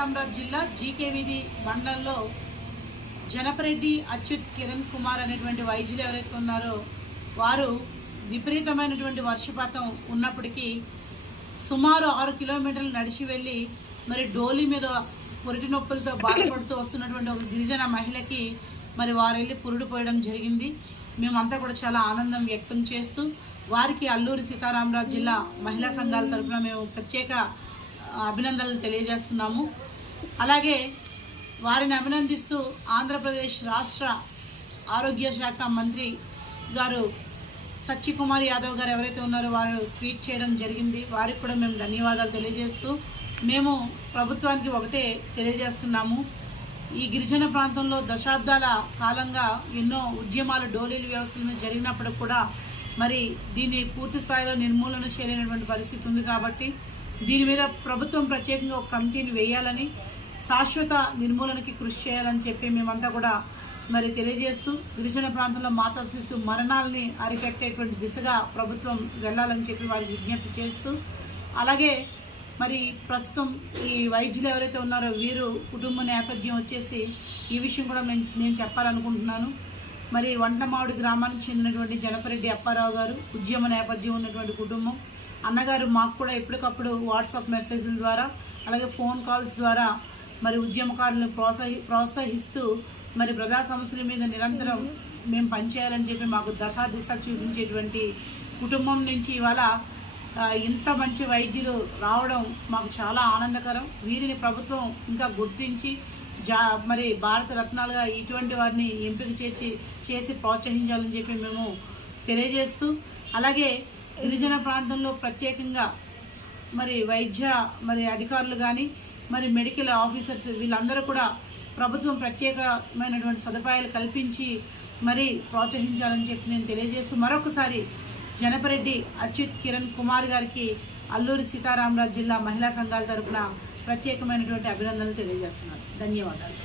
సీతారామరాజు జిల్లా జీకే వీధి మండలంలో జనపరెడ్డి అచ్యుత్ కిరణ్ కుమార్ అనేటువంటి వైద్యులు ఎవరైతే ఉన్నారో వారు విపరీతమైనటువంటి వర్షపాతం ఉన్నప్పటికీ సుమారు 6 కిలోమీటర్లు నడిచి వెళ్ళి మరి డోలీ మీద పురిటి నొప్పులతో బాధపడుతూ వస్తున్నటువంటి ఒక గిరిజన మహిళకి మరి వారు వెళ్ళి పురుడు పోయడం జరిగింది. మేమంతా కూడా చాలా ఆనందం వ్యక్తం చేస్తూ వారికి అల్లూరి సీతారామరాజు జిల్లా మహిళా సంఘాల తరఫున మేము ప్రత్యేక అభినందనలు తెలియజేస్తున్నాము. అలాగే వారిని అభినందిస్తూ ఆంధ్రప్రదేశ్ రాష్ట్ర ఆరోగ్య శాఖ మంత్రి గారు సత్యకుమార్ యాదవ్ గారు ఎవరైతే ఉన్నారో వారు ట్వీట్ చేయడం జరిగింది. వారికి కూడా మేము ధన్యవాదాలు తెలియజేస్తూ మేము ప్రభుత్వానికి ఒకటే తెలియజేస్తున్నాము. ఈ గిరిజన ప్రాంతంలో దశాబ్దాల కాలంగా ఎన్నో ఉద్యమాలు డోలీల వ్యవస్థల మీద జరిగినప్పుడు కూడా మరి దీన్ని పూర్తి స్థాయిలో నిర్మూలన చేయలేనటువంటి పరిస్థితి ఉంది. కాబట్టి దీని మీద ప్రభుత్వం ప్రత్యేకంగా ఒక కమిటీని వేయాలని, శాశ్వత నిర్మూలనకి కృషి చేయాలని చెప్పి మేమంతా కూడా మరి తెలియజేస్తూ గిరిజన ప్రాంతంలో మాతా శిశు మరణాలని అరికట్టేటువంటి దిశగా ప్రభుత్వం వెళ్ళాలని చెప్పి వారికి విజ్ఞప్తి చేస్తూ, అలాగే మరి ప్రస్తుతం ఈ వైద్యులు ఎవరైతే ఉన్నారో వీరు కుటుంబ నేపథ్యం వచ్చేసి ఈ విషయం కూడా నేను చెప్పాలనుకుంటున్నాను. మరి వంటమావిడి గ్రామానికి చెందినటువంటి జనపరెడ్డి అప్పారావు గారు ఉద్యమ నేపథ్యం ఉన్నటువంటి కుటుంబం. అన్నగారు మాకు కూడా ఎప్పటికప్పుడు వాట్సాప్ మెసేజ్ల ద్వారా అలాగే ఫోన్ కాల్స్ ద్వారా మరి ఉద్యమకారులను ప్రోత్సహిస్తూ మరి ప్రజా సమస్యల మీద నిరంతరం మేము పనిచేయాలని చెప్పి మాకు దిశ చూపించేటువంటి కుటుంబం నుంచి ఇవాళ ఇంత మంచి వైద్యులు రావడం మాకు చాలా ఆనందకరం. వీరిని ప్రభుత్వం ఇంకా గుర్తించి మరి భారత రత్నాలుగా ఇటువంటి వారిని ఎంపిక చేసి ప్రోత్సహించాలని చెప్పి మేము తెలియజేస్తూ, అలాగే గిరిజన ప్రాంతంలో ప్రత్యేకంగా మరి వైద్య మరి అధికారులు కానీ మరి మెడికల్ ఆఫీసర్స్ వీళ్ళందరూ కూడా ప్రభుత్వం ప్రత్యేకమైనటువంటి సదుపాయాలు కల్పించి మరి ప్రోత్సహించాలని చెప్పి నేను తెలియజేస్తూ మరొకసారి జనపరెడ్డి అచ్యుత్ కిరణ్ కుమార్ గారికి అల్లూరి సీతారామరాజు జిల్లా మహిళా సంఘాల తరఫున ప్రత్యేకమైనటువంటి అభినందనలు తెలియజేస్తున్నాను. ధన్యవాదాలు.